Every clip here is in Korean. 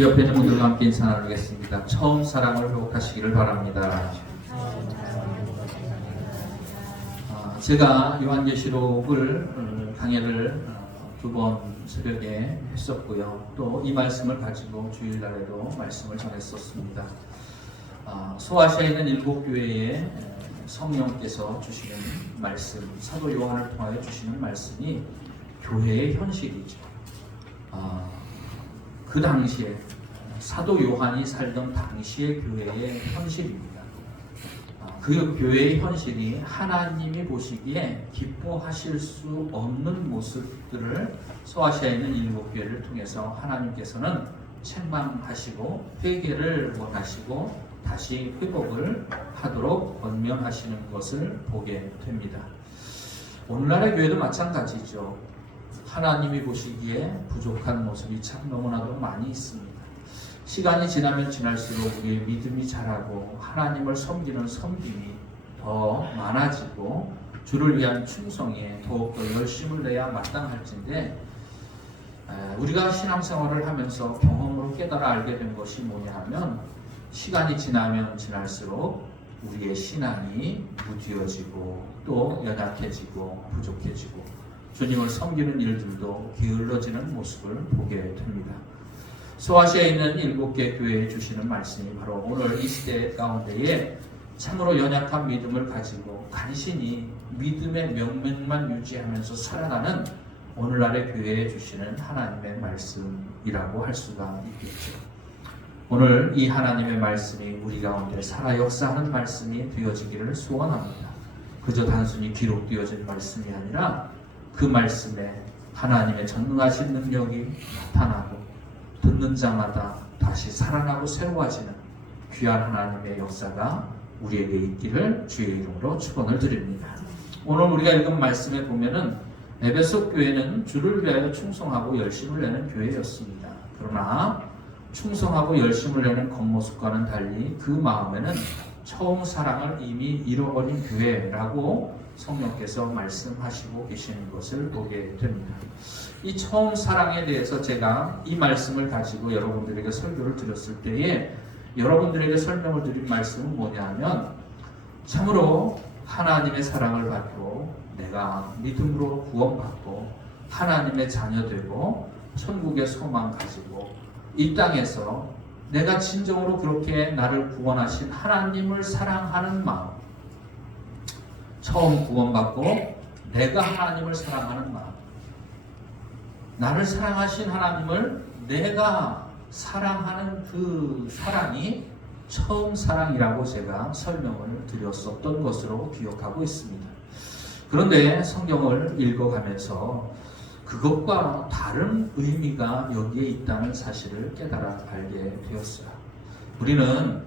그 옆에 있는 분들과 함께 인사 나누겠습니다. 처음 사랑을 회복하시기를 바랍니다. 제가 요한계시록을 강의를 두 번 새벽에 했었고요. 또 이 말씀을 가지고 주일날에도 말씀을 전했었습니다. 소아시아에 있는 7교회에 성령께서 주시는 말씀, 사도 요한을 통하여 주시는 말씀이 교회의 현실이죠. 그 당시에 사도 요한이 살던 당시의 교회의 현실입니다. 그 교회의 현실이 하나님이 보시기에 기뻐하실 수 없는 모습들을 소아시아에 있는 7교회를 통해서 하나님께서는 책망하시고 회개를 원하시고 다시 회복을 하도록 권면하시는 것을 보게 됩니다. 오늘날의 교회도 마찬가지죠. 하나님이 보시기에 부족한 모습이 참 너무나도 많이 있습니다. 시간이 지나면 지날수록 우리의 믿음이 자라고 하나님을 섬기는 섬김이 더 많아지고 주를 위한 충성에 더욱더 열심을 내야 마땅할진데, 우리가 신앙생활을 하면서 경험으로 깨달아 알게 된 것이 뭐냐 하면, 시간이 지나면 지날수록 우리의 신앙이 무뎌지고 또 연약해지고 부족해지고 주님을 섬기는 일들도 게을러지는 모습을 보게 됩니다. 소아시아에 있는 7개 교회에 주시는 말씀이 바로 오늘 이 시대 가운데에 참으로 연약한 믿음을 가지고 간신히 믿음의 명맥만 유지하면서 살아가는 오늘날의 교회에 주시는 하나님의 말씀이라고 할 수가 있겠죠. 오늘 이 하나님의 말씀이 우리 가운데 살아 역사하는 말씀이 되어지기를 소원합니다. 그저 단순히 기록되어진 말씀이 아니라 그 말씀에 하나님의 전능하신 능력이 나타나고 듣는 자마다 다시 살아나고 새로워지는 귀한 하나님의 역사가 우리에게 있기를 주의 이름으로 축원을 드립니다. 오늘 우리가 읽은 말씀에 보면은 에베소 교회는 주를 위하여 충성하고 열심을 내는 교회였습니다. 그러나 충성하고 열심을 내는 겉모습과는 달리 그 마음에는 처음 사랑을 이미 잃어버린 교회라고 성령께서 말씀하시고 계시는 것을 보게 됩니다. 이 처음 사랑에 대해서 제가 이 말씀을 가지고 여러분들에게 설교를 드렸을 때에 여러분들에게 설명을 드린 말씀은 뭐냐 하면, 참으로 하나님의 사랑을 받고 내가 믿음으로 구원받고 하나님의 자녀 되고 천국의 소망 가지고 이 땅에서 내가 진정으로 그렇게 나를 구원하신 하나님을 사랑하는 마음, 처음 구원받고 내가 하나님을 사랑하는 마음, 나를 사랑하신 하나님을 내가 사랑하는 그 사랑이 처음 사랑이라고 제가 설명을 드렸었던 것으로 기억하고 있습니다. 그런데 성경을 읽어가면서 그것과 다른 의미가 여기에 있다는 사실을 깨달아 알게 되었어요. 우리는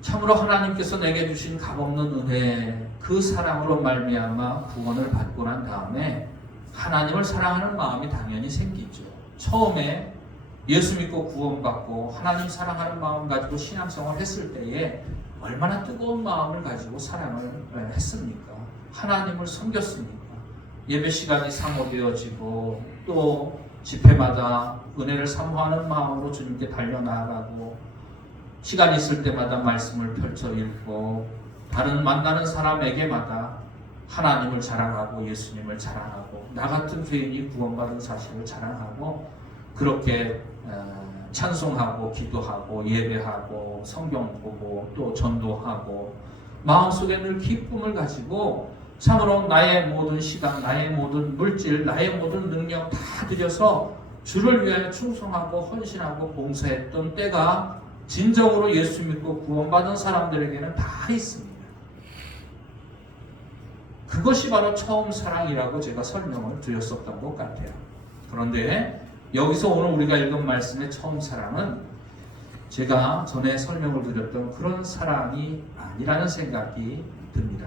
참으로 하나님께서 내게 주신 값없는 은혜, 그 사랑으로 말미암아 구원을 받고 난 다음에 하나님을 사랑하는 마음이 당연히 생기죠. 처음에 예수 믿고 구원받고 하나님 사랑하는 마음 가지고 신앙생활을 했을 때에 얼마나 뜨거운 마음을 가지고 사랑을 했습니까? 하나님을 섬겼습니까? 예배 시간이 사모되어지고 또 집회마다 은혜를 사모하는 마음으로 주님께 달려나가고 시간 있을 때마다 말씀을 펼쳐 읽고 다른 만나는 사람에게마다 하나님을 자랑하고 예수님을 자랑하고 나 같은 죄인이 구원받은 사실을 자랑하고 그렇게 찬송하고 기도하고 예배하고 성경 보고 또 전도하고 마음속에 늘 기쁨을 가지고 참으로 나의 모든 시간, 나의 모든 물질, 나의 모든 능력 다 들여서 주를 위하여 충성하고 헌신하고 봉사했던 때가 진정으로 예수 믿고 구원받은 사람들에게는 다 있습니다. 그것이 바로 처음 사랑이라고 제가 설명을 드렸었던 것 같아요. 그런데 여기서 오늘 우리가 읽은 말씀의 처음 사랑은 제가 전에 설명을 드렸던 그런 사랑이 아니라는 생각이 듭니다.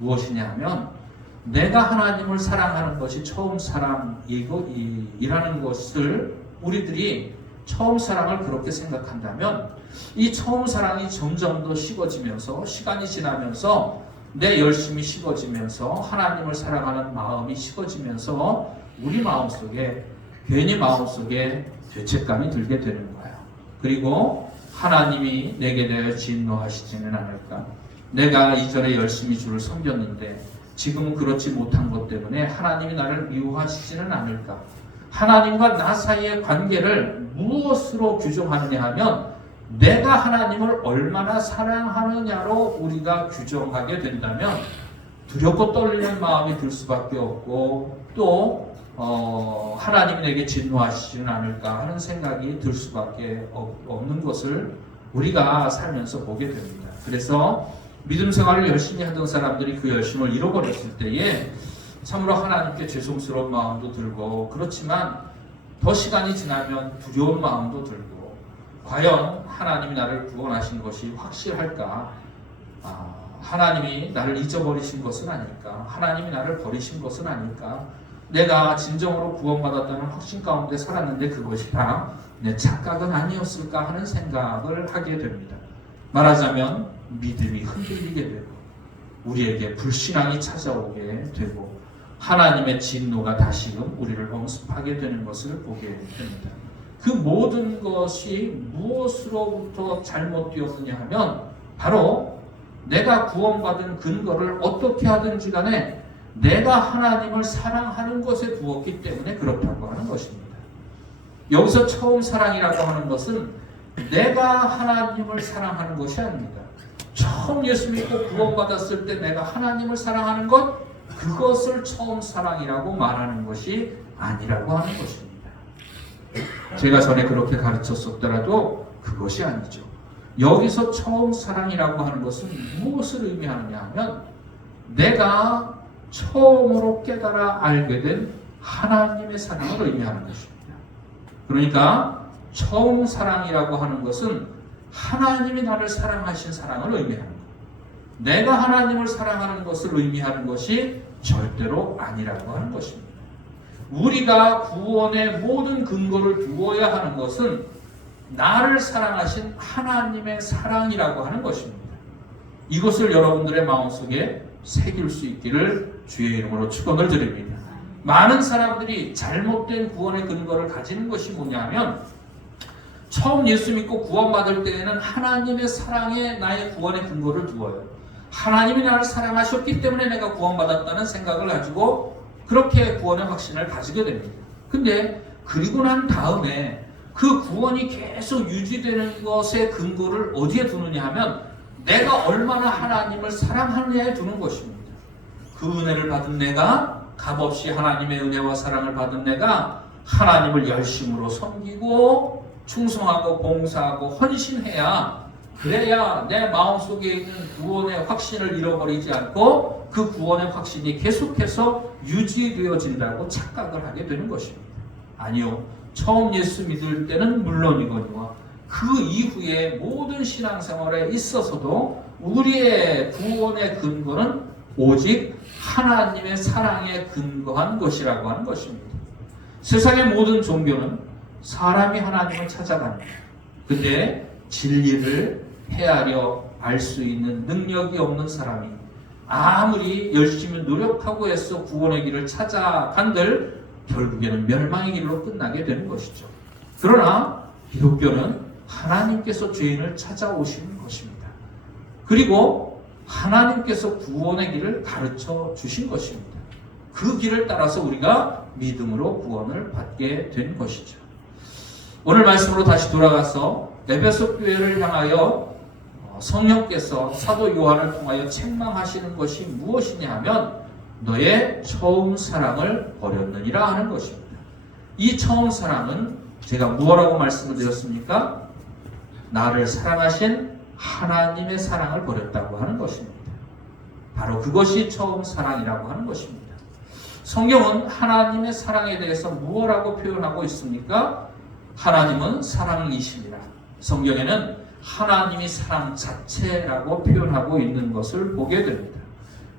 무엇이냐 하면 내가 하나님을 사랑하는 것이 처음 사랑이라는 것을 우리들이 처음 사랑을 그렇게 생각한다면 이 처음 사랑이 점점 더 식어지면서 시간이 지나면서 내 열심이 식어지면서 하나님을 사랑하는 마음이 식어지면서 우리 마음속에 괜히 마음속에 죄책감이 들게 되는 거예요. 그리고 하나님이 내게 대하여 진노하시지는 않을까? 내가 이전에 열심히 주를 섬겼는데 지금은 그렇지 못한 것 때문에 하나님이 나를 미워하시지는 않을까? 하나님과 나 사이의 관계를 무엇으로 규정하느냐 하면 내가 하나님을 얼마나 사랑하느냐로 우리가 규정하게 된다면 두렵고 떨리는 마음이 들 수밖에 없고 또 하나님이 내게 진노하시지는 않을까 하는 생각이 들 수밖에 없는 것을 우리가 살면서 보게 됩니다. 그래서 믿음 생활을 열심히 하던 사람들이 그 열심을 잃어버렸을 때에 참으로 하나님께 죄송스러운 마음도 들고 그렇지만 더 시간이 지나면 두려운 마음도 들고 과연 하나님이 나를 구원하신 것이 확실할까? 하나님이 나를 잊어버리신 것은 아닐까? 하나님이 나를 버리신 것은 아닐까? 내가 진정으로 구원받았다는 확신 가운데 살았는데 그것이 다 내 착각은 아니었을까 하는 생각을 하게 됩니다. 말하자면 믿음이 흔들리게 되고 우리에게 불신앙이 찾아오게 되고 하나님의 진노가 다시금 우리를 엄습하게 되는 것을 보게 됩니다. 그 모든 것이 무엇으로부터 잘못되었느냐 하면 바로 내가 구원받은 근거를 어떻게 하든지 간에 내가 하나님을 사랑하는 것에 두었기 때문에 그렇다고 하는 것입니다. 여기서 처음 사랑이라고 하는 것은 내가 하나님을 사랑하는 것이 아닙니다. 처음 예수 믿고 구원받았을 때 내가 하나님을 사랑하는 것, 그것을 처음 사랑이라고 말하는 것이 아니라고 하는 것입니다. 제가 전에 그렇게 가르쳤었더라도 그것이 아니죠. 여기서 처음 사랑이라고 하는 것은 무엇을 의미하느냐 하면 내가 처음으로 깨달아 알게 된 하나님의 사랑을 의미하는 것입니다. 그러니까 처음 사랑이라고 하는 것은 하나님이 나를 사랑하신 사랑을 의미하는 것. 내가 하나님을 사랑하는 것을 의미하는 것이 절대로 아니라고 하는 것입니다. 우리가 구원의 모든 근거를 두어야 하는 것은 나를 사랑하신 하나님의 사랑이라고 하는 것입니다. 이것을 여러분들의 마음속에 새길 수 있기를 주의 이름으로 축원을 드립니다. 많은 사람들이 잘못된 구원의 근거를 가지는 것이 뭐냐면 처음 예수 믿고 구원받을 때에는 하나님의 사랑에 나의 구원의 근거를 두어요. 하나님이 나를 사랑하셨기 때문에 내가 구원받았다는 생각을 가지고 그렇게 구원의 확신을 가지게 됩니다. 근데 그리고 난 다음에 그 구원이 계속 유지되는 것의 근거를 어디에 두느냐 하면 내가 얼마나 하나님을 사랑하느냐에 두는 것입니다. 그 은혜를 받은 내가 값없이 하나님의 은혜와 사랑을 받은 내가 하나님을 열심으로 섬기고 충성하고 봉사하고 헌신해야 그래야 내 마음속에 있는 구원의 확신을 잃어버리지 않고 그 구원의 확신이 계속해서 유지되어진다고 착각을 하게 되는 것입니다. 아니요. 처음 예수 믿을 때는 물론이거니와 그 이후에 모든 신앙생활에 있어서도 우리의 구원의 근거는 오직 하나님의 사랑에 근거한 것이라고 하는 것입니다. 세상의 모든 종교는 사람이 하나님을 찾아갑니다. 근데 진리를 헤아려 알 수 있는 능력이 없는 사람이 아무리 열심히 노력하고 애써 구원의 길을 찾아간들 결국에는 멸망의 길로 끝나게 되는 것이죠. 그러나 기독교는 하나님께서 죄인을 찾아오시는 것입니다. 그리고 하나님께서 구원의 길을 가르쳐 주신 것입니다. 그 길을 따라서 우리가 믿음으로 구원을 받게 된 것이죠. 오늘 말씀으로 다시 돌아가서 에베소 교회를 향하여 성령께서 사도 요한을 통하여 책망하시는 것이 무엇이냐 하면 너의 처음 사랑을 버렸느니라 하는 것입니다. 이 처음 사랑은 제가 무엇라고 말씀을 드렸습니까? 나를 사랑하신 하나님의 사랑을 버렸다고 하는 것입니다. 바로 그것이 처음 사랑이라고 하는 것입니다. 성경은 하나님의 사랑에 대해서 무엇라고 표현하고 있습니까? 하나님은 사랑이십니다. 성경에는 하나님이 사랑 자체라고 표현하고 있는 것을 보게 됩니다.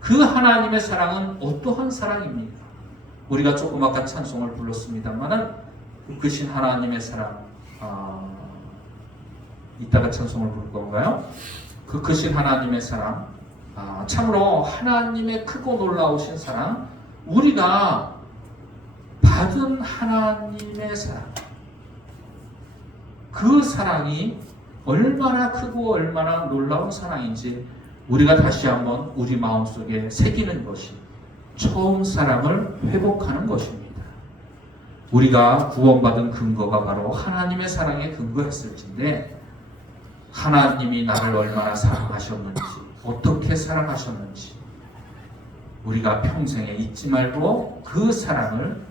그 하나님의 사랑은 어떠한 사랑입니까? 우리가 조금 아까 찬송을 불렀습니다만은 크신 하나님의 사랑, 이따가 찬송을 부를 건가요? 그 크신 하나님의 사랑, 참으로 하나님의 크고 놀라우신 사랑, 우리가 받은 하나님의 사랑, 그 사랑이 얼마나 크고 얼마나 놀라운 사랑인지 우리가 다시 한번 우리 마음속에 새기는 것이 처음 사랑을 회복하는 것입니다. 우리가 구원받은 근거가 바로 하나님의 사랑에 근거했을 텐데 하나님이 나를 얼마나 사랑하셨는지 어떻게 사랑하셨는지 우리가 평생에 잊지 말고 그 사랑을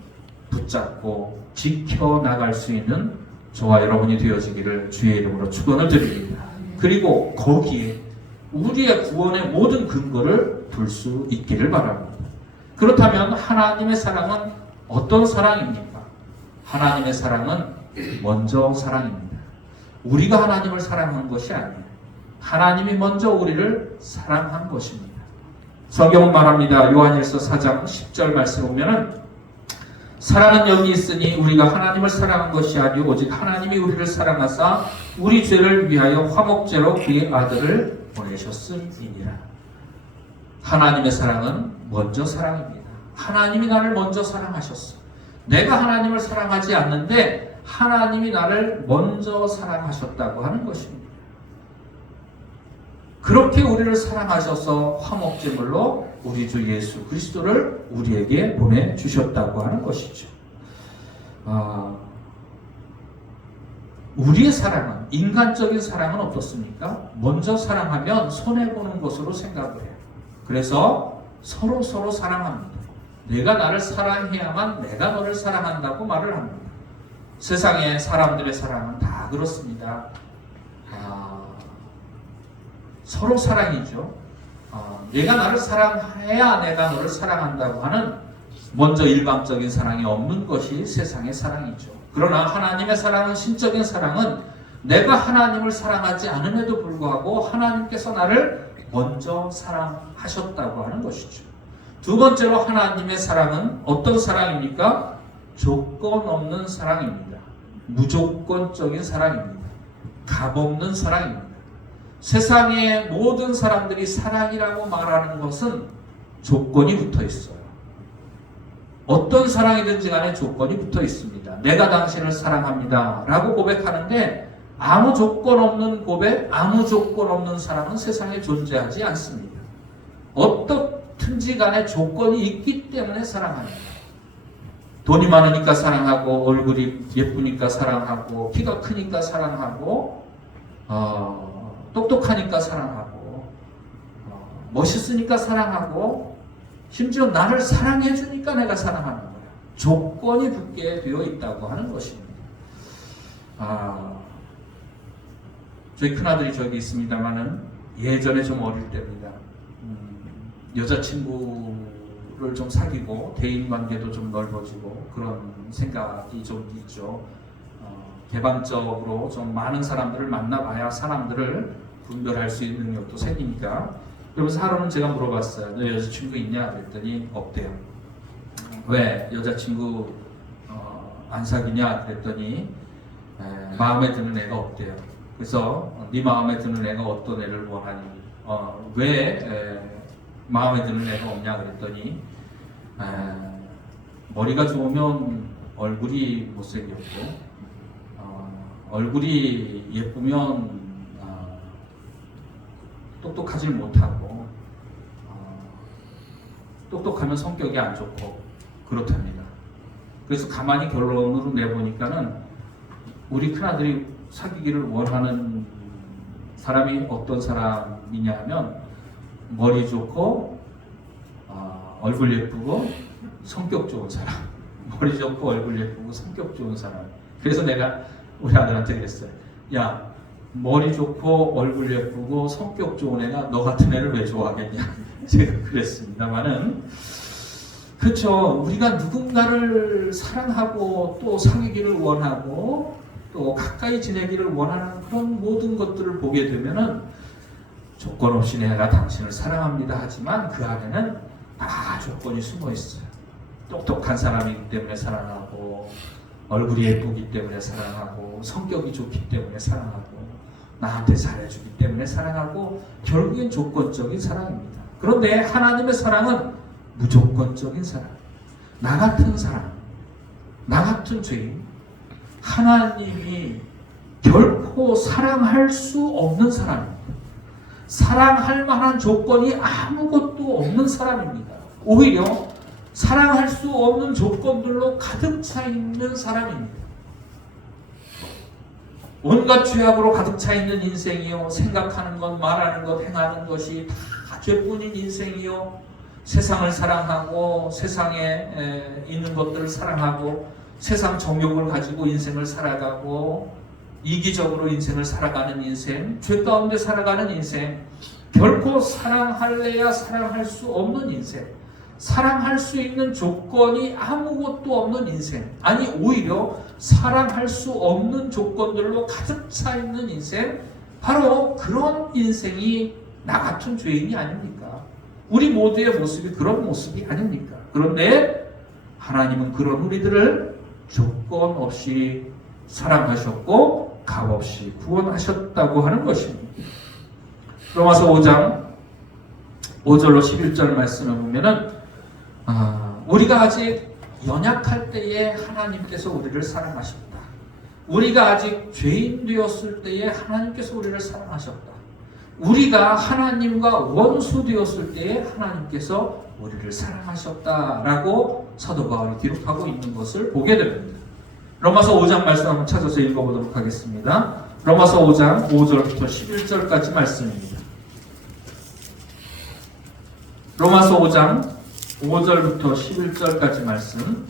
붙잡고 지켜나갈 수 있는 저와 여러분이 되어지기를 주의 이름으로 축원을 드립니다. 그리고 거기에 우리의 구원의 모든 근거를 둘 수 있기를 바랍니다. 그렇다면 하나님의 사랑은 어떤 사랑입니까? 하나님의 사랑은 먼저 사랑입니다. 우리가 하나님을 사랑한 것이 아니에요. 하나님이 먼저 우리를 사랑한 것입니다. 성경은 말합니다. 요한일서 4장 10절 말씀 보면은 사랑은 여기 있으니 우리가 하나님을 사랑한 것이 아니오 오직 하나님이 우리를 사랑하사 우리 죄를 위하여 화목제로 그의 아들을 보내셨음이니라. 하나님의 사랑은 먼저 사랑입니다. 하나님이 나를 먼저 사랑하셨어. 내가 하나님을 사랑하지 않는데 하나님이 나를 먼저 사랑하셨다고 하는 것입니다. 그렇게 우리를 사랑하셔서 화목제물로 우리 주 예수 그리스도를 우리에게 보내주셨다고 하는 것이죠. 우리의 사랑은, 인간적인 사랑은 어떻습니까? 먼저 사랑하면 손해보는 것으로 생각을 해요. 그래서 서로 사랑합니다. 내가 나를 사랑해야만 내가 너를 사랑한다고 말을 합니다. 세상의 사람들의 사랑은 다 그렇습니다. 서로 사랑이죠. 내가 나를 사랑해야 내가 너를 사랑한다고 하는 먼저 일방적인 사랑이 없는 것이 세상의 사랑이죠. 그러나 하나님의 사랑은, 신적인 사랑은 내가 하나님을 사랑하지 않음에도 불구하고 하나님께서 나를 먼저 사랑하셨다고 하는 것이죠. 두 번째로 하나님의 사랑은 어떤 사랑입니까? 조건 없는 사랑입니다. 무조건적인 사랑입니다. 값없는 사랑입니다. 세상의 모든 사람들이 사랑이라고 말하는 것은 조건이 붙어 있어요. 어떤 사랑이든지 간에 조건이 붙어 있습니다. 내가 당신을 사랑합니다 라고 고백하는데 아무 조건 없는 고백, 아무 조건 없는 사랑은 세상에 존재하지 않습니다. 어떻든지 간에 조건이 있기 때문에 사랑합니다. 돈이 많으니까 사랑하고, 얼굴이 예쁘니까 사랑하고, 키가 크니까 사랑하고, 똑똑하니까 사랑하고, 멋있으니까 사랑하고, 심지어 나를 사랑해 주니까 내가 사랑하는 거예요. 조건이 붙게 되어 있다고 하는 것입니다. 저희 큰아들이 저기 있습니다만은 예전에 좀 어릴 때입니다. 여자친구를 좀 사귀고 대인관계도 좀 넓어지고 그런 생각이 좀 있죠. 개방적으로 좀 많은 사람들을 만나봐야 사람들을 분별할 수 있는 능력도 생기니까. 그러면서 하루는 제가 물어봤어요. 너 여자친구 있냐? 그랬더니 없대요. 왜 여자친구 안 사귀냐? 그랬더니 마음에 드는 애가 없대요. 그래서 네 마음에 드는 애가 어떤 애를 원하니? 왜 마음에 드는 애가 없냐? 그랬더니 머리가 좋으면 얼굴이 못생겼고 얼굴이 예쁘면 똑똑하지 못하고 똑똑하면 성격이 안 좋고 그렇답니다. 그래서 가만히 결론으로 내보니까는 우리 큰아들이 사귀기를 원하는 사람이 어떤 사람이냐 하면 머리 좋고 얼굴 예쁘고 성격 좋은 사람. 머리 좋고 얼굴 예쁘고 성격 좋은 사람. 그래서 내가 우리 아들한테 그랬어요. 야, 머리 좋고 얼굴 예쁘고 성격 좋은 애가 너 같은 애를 왜 좋아하겠냐. 제가 그랬습니다만은 그렇죠. 우리가 누군가를 사랑하고 또 사귀기를 원하고 또 가까이 지내기를 원하는 그런 모든 것들을 보게 되면은 조건 없이 내가 당신을 사랑합니다 하지만 그 안에는 다 조건이 숨어 있어요. 똑똑한 사람이기 때문에 사랑하고 얼굴이 예쁘기 때문에 사랑하고 성격이 좋기 때문에 사랑하고 나한테 잘해주기 때문에 사랑하고 결국엔 조건적인 사랑입니다. 그런데 하나님의 사랑은 무조건적인 사랑. 나 같은 사람, 나 같은 죄인, 하나님이 결코 사랑할 수 없는 사람입니다. 사랑할 만한 조건이 아무것도 없는 사람입니다. 오히려 사랑할 수 없는 조건들로 가득 차 있는 사람입니다. 온갖 죄악으로 가득 차 있는 인생이요, 생각하는 것, 말하는 것, 행하는 것이 다 죄뿐인 인생이요, 세상을 사랑하고 세상에 있는 것들을 사랑하고 세상 정욕을 가지고 인생을 살아가고 이기적으로 인생을 살아가는 인생, 죄 가운데 살아가는 인생, 결코 사랑할래야 사랑할 수 없는 인생, 사랑할 수 있는 조건이 아무것도 없는 인생, 아니 오히려 사랑할 수 없는 조건들로 가득 차 있는 인생, 바로 그런 인생이 나 같은 죄인이 아닙니까? 우리 모두의 모습이 그런 모습이 아닙니까? 그런데 하나님은 그런 우리들을 조건 없이 사랑하셨고 값없이 구원하셨다고 하는 것입니다. 로마서 5장 5절로 11절 말씀을 보면은 우리가 아직 연약할 때에 하나님께서 우리를 사랑하셨다. 우리가 아직 죄인 되었을 때에 하나님께서 우리를 사랑하셨다. 우리가 하나님과 원수 되었을 때에 하나님께서 우리를 사랑하셨다라고 사도 바울이 기록하고 있는 것을 보게 됩니다. 로마서 5장 말씀 한번 찾아서 읽어보도록 하겠습니다. 로마서 5장 5절부터 11절까지 말씀입니다. 로마서 5장 5절부터 11절까지 말씀.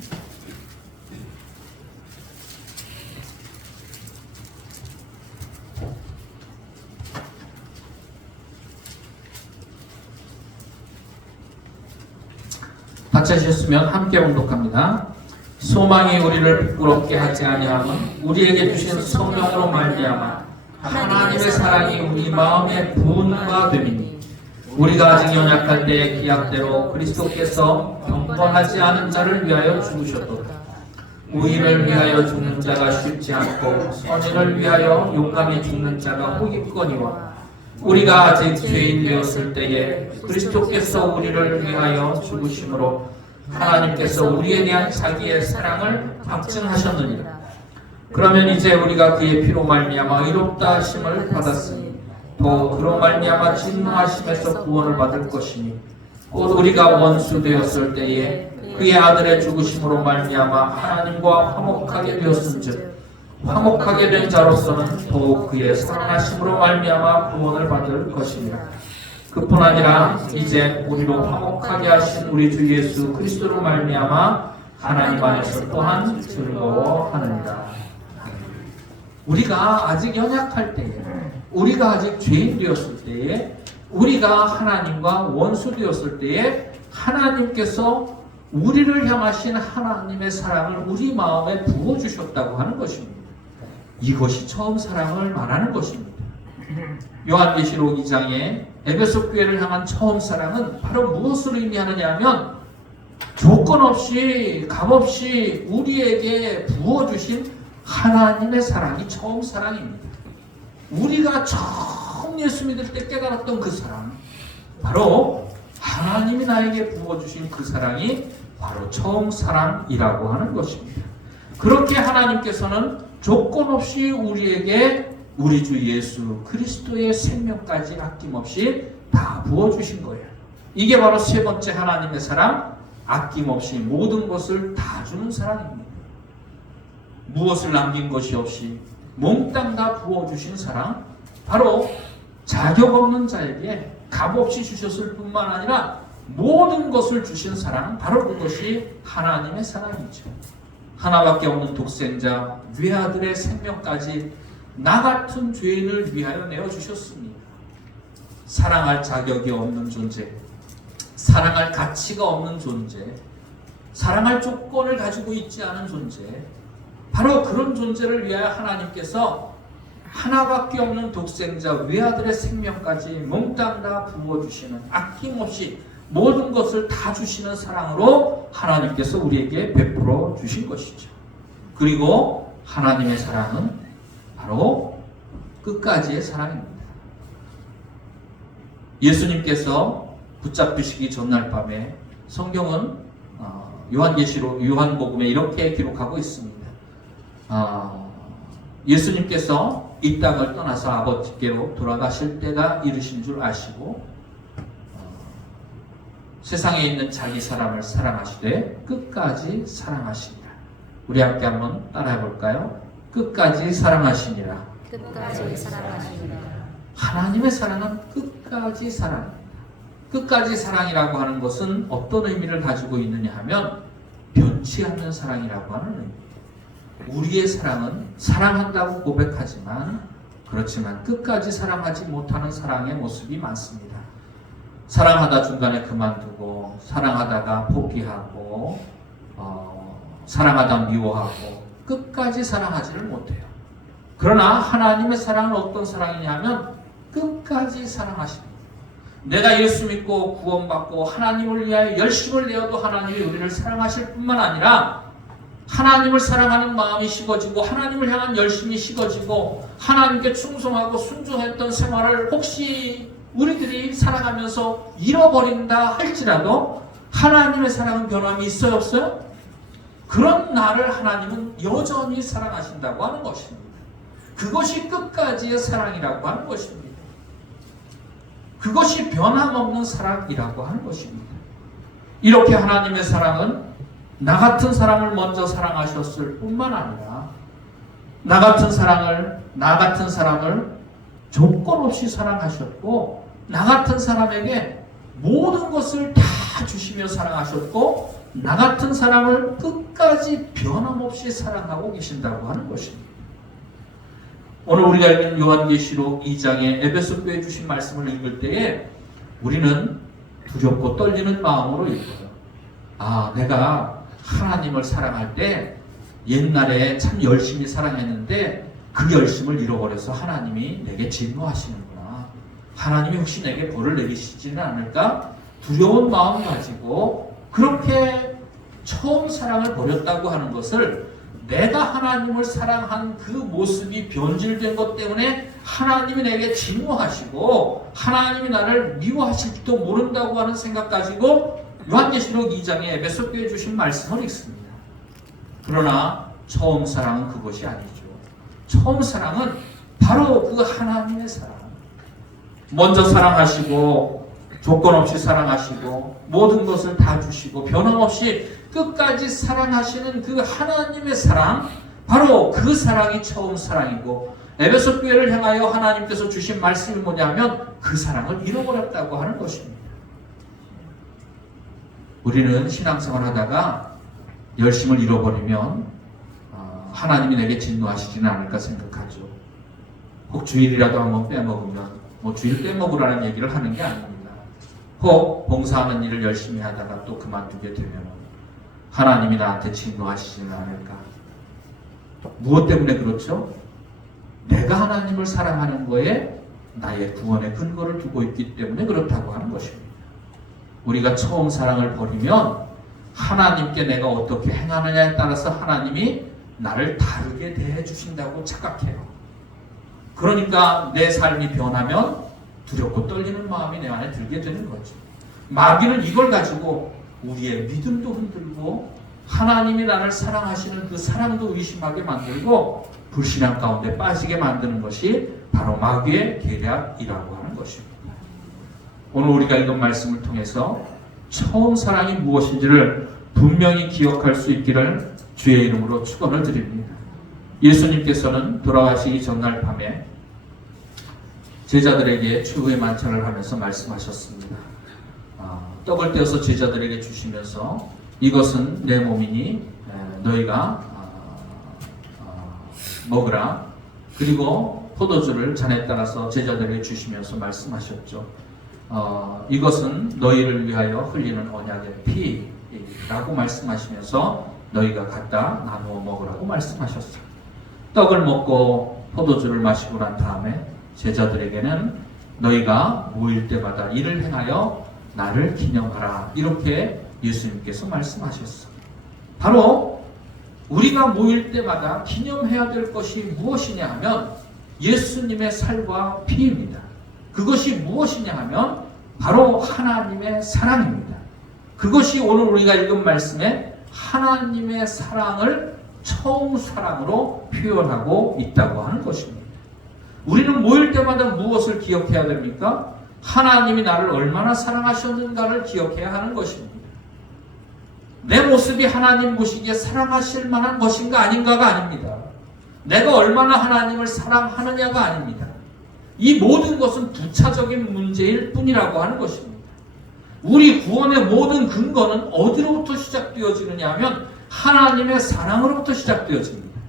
다 찾으셨으면 함께 봉독합니다. 소망이 우리를 부끄럽게 하지 아니함은 우리에게 주신 성령으로 말미암아 하나님의 사랑이 우리 마음에 부은바 됨이니 우리가 아직 연약할 때의 기약대로 그리스도께서 경건하지 않은 자를 위하여 죽으셨도다. 의인을 위하여 죽는 자가 쉽지 않고 선인을 위하여 용감히 죽는 자가 호기거니와 우리가 아직 죄인 되었을 때에 그리스도께서 우리를 위하여 죽으심으로 하나님께서 우리에 대한 자기의 사랑을 확증하셨느니라. 그러면 이제 우리가 그의 피로 말미암아 의롭다 하심을 받았으니 또 그로 말미암아 진노하심에서 구원을 받을 것이니 곧 우리가 원수 되었을 때에 그의 아들의 죽으심으로 말미암아 하나님과 화목하게 되었은즉 화목하게 된 자로서는 더욱 그의 사랑하심으로 말미암아 구원을 받을 것이니라. 그뿐 아니라 이제 우리로 화목하게 하신 우리 주 예수 그리스도로 말미암아 하나님 안에서 또한 즐거워하느니라. 우리가 아직 연약할 때에, 우리가 아직 죄인 되었을 때에, 우리가 하나님과 원수 되었을 때에 하나님께서 우리를 향하신 하나님의 사랑을 우리 마음에 부어주셨다고 하는 것입니다. 이것이 처음 사랑을 말하는 것입니다. 요한계시록 2장에 에베소 교회를 향한 처음 사랑은 바로 무엇을 의미하느냐 하면 조건 없이 값없이 우리에게 부어주신 하나님의 사랑이 처음 사랑입니다. 우리가 처음 예수 믿을 때 깨달았던 그 사랑, 바로 하나님이 나에게 부어주신 그 사랑이 바로 처음 사랑이라고 하는 것입니다. 그렇게 하나님께서는 조건 없이 우리에게 우리 주 예수 그리스도의 생명까지 아낌없이 다 부어주신 거예요. 이게 바로 세 번째 하나님의 사랑, 아낌없이 모든 것을 다 주는 사랑입니다. 무엇을 남긴 것이 없이 몽땅 다 부어주신 사랑, 바로 자격 없는 자에게 값없이 주셨을 뿐만 아니라 모든 것을 주신 사랑, 바로 그것이 하나님의 사랑이죠. 하나밖에 없는 독생자 외아들의 생명까지 나 같은 죄인을 위하여 내어주셨습니다. 사랑할 자격이 없는 존재, 사랑할 가치가 없는 존재, 사랑할 조건을 가지고 있지 않은 존재, 바로 그런 존재를 위하여 하나님께서 하나밖에 없는 독생자 외아들의 생명까지 몽땅 다 부어주시는, 아낌없이 모든 것을 다 주시는 사랑으로 하나님께서 우리에게 베풀어 주신 것이죠. 그리고 하나님의 사랑은 바로 끝까지의 사랑입니다. 예수님께서 붙잡히시기 전날 밤에 성경은 요한계시록, 요한복음에 이렇게 기록하고 있습니다. 예수님께서 이 땅을 떠나서 아버지께로 돌아가실 때가 이르신 줄 아시고 세상에 있는 자기 사람을 사랑하시되 끝까지 사랑하시니라. 우리 함께 한번 따라해 볼까요? 끝까지 사랑하시니라. 끝까지 사랑하시니라. 하나님의 사랑은 끝까지 사랑. 끝까지 사랑이라고 하는 것은 어떤 의미를 가지고 있느냐 하면 변치 않는 사랑이라고 하는 의미. 우리의 사랑은 사랑한다고 고백하지만 그렇지만 끝까지 사랑하지 못하는 사랑의 모습이 많습니다. 사랑하다 중간에 그만두고 사랑하다가 포기하고 사랑하다 미워하고 끝까지 사랑하지를 못해요. 그러나 하나님의 사랑은 어떤 사랑이냐면 끝까지 사랑하십니다. 내가 예수 믿고 구원받고 하나님을 위하여 열심을 내어도 하나님이 우리를 사랑하실 뿐만 아니라 하나님을 사랑하는 마음이 식어지고 하나님을 향한 열심이 식어지고 하나님께 충성하고 순종했던 생활을 혹시 우리들이 살아가면서 잃어버린다 할지라도 하나님의 사랑은 변함이 있어요 없어요? 그런 나를 하나님은 여전히 사랑하신다고 하는 것입니다. 그것이 끝까지의 사랑이라고 하는 것입니다. 그것이 변함없는 사랑이라고 하는 것입니다. 이렇게 하나님의 사랑은 나 같은 사람을 먼저 사랑하셨을 뿐만 아니라 나 같은 사람을 조건 없이 사랑하셨고 나 같은 사람에게 모든 것을 다 주시며 사랑하셨고 나 같은 사람을 끝까지 변함없이 사랑하고 계신다고 하는 것입니다. 오늘 우리가 읽은 요한계시록 2장에 에베소 교회에 주신 말씀을 읽을 때에 우리는 두렵고 떨리는 마음으로 읽어요. 내가 하나님을 사랑할 때 옛날에 참 열심히 사랑했는데 그 열심을 잃어버려서 하나님이 내게 진노하시는구나. 하나님이 혹시 내게 벌을 내리시지는 않을까? 두려운 마음 가지고 그렇게 처음 사랑을 버렸다고 하는 것을 내가 하나님을 사랑한 그 모습이 변질된 것 때문에 하나님이 내게 진노하시고 하나님이 나를 미워하실지도 모른다고 하는 생각 가지고 요한계시록 2장에 에베소 교회에 주신 말씀을 읽습니다. 그러나 처음 사랑은 그것이 아니죠. 처음 사랑은 바로 그 하나님의 사랑. 먼저 사랑하시고 조건 없이 사랑하시고 모든 것을 다 주시고 변함없이 끝까지 사랑하시는 그 하나님의 사랑, 바로 그 사랑이 처음 사랑이고 에베소 교회를 향하여 하나님께서 주신 말씀이 뭐냐면 그 사랑을 잃어버렸다고 하는 것입니다. 우리는 신앙생활 하다가 열심을 잃어버리면 하나님이 내게 진노하시지는 않을까 생각하죠. 혹 주일이라도 한번 빼먹으면 주일 빼먹으라는 얘기를 하는 게 아닙니다. 혹 봉사하는 일을 열심히 하다가 또 그만두게 되면 하나님이 나한테 진노하시지는 않을까. 무엇 때문에 그렇죠? 내가 하나님을 사랑하는 거에 나의 구원의 근거를 두고 있기 때문에 그렇다고 하는 것입니다. 우리가 처음 사랑을 버리면 하나님께 내가 어떻게 행하느냐에 따라서 하나님이 나를 다르게 대해 주신다고 착각해요. 그러니까 내 삶이 변하면 두렵고 떨리는 마음이 내 안에 들게 되는 거죠. 마귀는 이걸 가지고 우리의 믿음도 흔들고 하나님이 나를 사랑하시는 그 사랑도 의심하게 만들고 불신앙 가운데 빠지게 만드는 것이 바로 마귀의 계략이라고 하는 것입니다. 오늘 우리가 읽은 말씀을 통해서 처음 사랑이 무엇인지를 분명히 기억할 수 있기를 주의 이름으로 축원을 드립니다. 예수님께서는 돌아가시기 전날 밤에 제자들에게 최후의 만찬을 하면서 말씀하셨습니다. 떡을 떼어서 제자들에게 주시면서 이것은 내 몸이니 너희가 먹으라. 그리고 포도주를 잔에 따라서 제자들에게 주시면서 말씀하셨죠. 이것은 너희를 위하여 흘리는 언약의 피라고 말씀하시면서 너희가 갖다 나누어 먹으라고 말씀하셨어요. 떡을 먹고 포도주를 마시고 난 다음에 제자들에게는 너희가 모일 때마다 이를 행하여 나를 기념하라. 이렇게 예수님께서 말씀하셨어요. 바로 우리가 모일 때마다 기념해야 될 것이 무엇이냐 하면 예수님의 살과 피입니다. 그것이 무엇이냐 하면 바로 하나님의 사랑입니다. 그것이 오늘 우리가 읽은 말씀에 하나님의 사랑을 처음 사랑으로 표현하고 있다고 하는 것입니다. 우리는 모일 때마다 무엇을 기억해야 됩니까? 하나님이 나를 얼마나 사랑하셨는가를 기억해야 하는 것입니다. 내 모습이 하나님 보시기에 사랑하실 만한 것인가 아닌가가 아닙니다. 내가 얼마나 하나님을 사랑하느냐가 아닙니다. 이 모든 것은 부차적인 문제일 뿐이라고 하는 것입니다. 우리 구원의 모든 근거는 어디로부터 시작되어지느냐 하면 하나님의 사랑으로부터 시작되어집니다.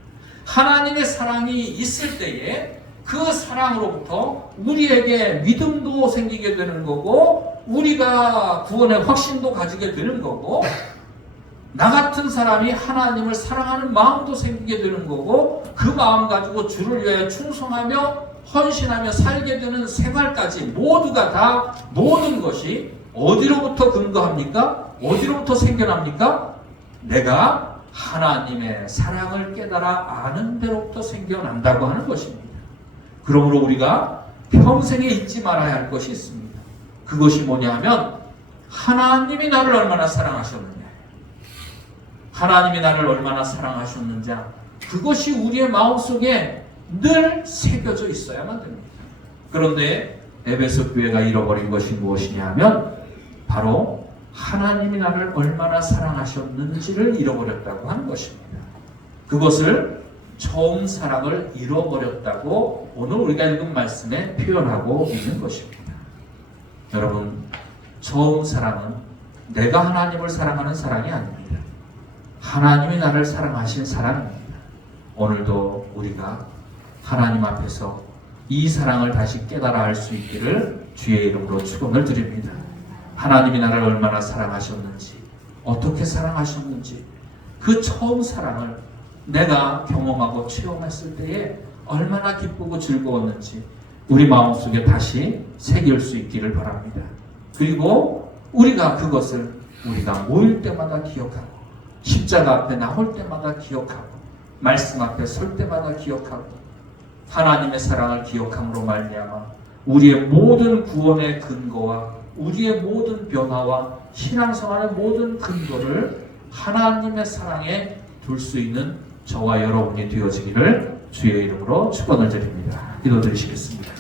하나님의 사랑이 있을 때에 그 사랑으로부터 우리에게 믿음도 생기게 되는 거고 우리가 구원의 확신도 가지게 되는 거고 나 같은 사람이 하나님을 사랑하는 마음도 생기게 되는 거고 그 마음 가지고 주를 위하여 충성하며 헌신하며 살게 되는 생활까지 모두가 다 모든 것이 어디로부터 근거합니까? 어디로부터 생겨납니까? 내가 하나님의 사랑을 깨달아 아는 데로부터 생겨난다고 하는 것입니다. 그러므로 우리가 평생에 잊지 말아야 할 것이 있습니다. 그것이 뭐냐 하면 하나님이 나를 얼마나 사랑하셨느냐, 하나님이 나를 얼마나 사랑하셨는지 그것이 우리의 마음속에 늘 새겨져 있어야만 됩니다. 그런데 에베소 교회가 잃어버린 것이 무엇이냐 하면 바로 하나님이 나를 얼마나 사랑하셨는지를 잃어버렸다고 하는 것입니다. 그것을 처음 사랑을 잃어버렸다고 오늘 우리가 읽은 말씀에 표현하고 있는 것입니다. 여러분, 처음 사랑은 내가 하나님을 사랑하는 사랑이 아닙니다. 하나님이 나를 사랑하신 사랑입니다. 오늘도 우리가 하나님 앞에서 이 사랑을 다시 깨달아 알 수 있기를 주의 이름으로 축원을 드립니다. 하나님이 나를 얼마나 사랑하셨는지, 어떻게 사랑하셨는지, 그 처음 사랑을 내가 경험하고 체험했을 때에 얼마나 기쁘고 즐거웠는지 우리 마음속에 다시 새길 수 있기를 바랍니다. 그리고 우리가 그것을 우리가 모일 때마다 기억하고 십자가 앞에 나올 때마다 기억하고 말씀 앞에 설 때마다 기억하고 하나님의 사랑을 기억함으로 말미암아 우리의 모든 구원의 근거와 우리의 모든 변화와 신앙생활의 모든 근거를 하나님의 사랑에 둘 수 있는 저와 여러분이 되어지기를 주의 이름으로 축원을 드립니다. 기도드리시겠습니다.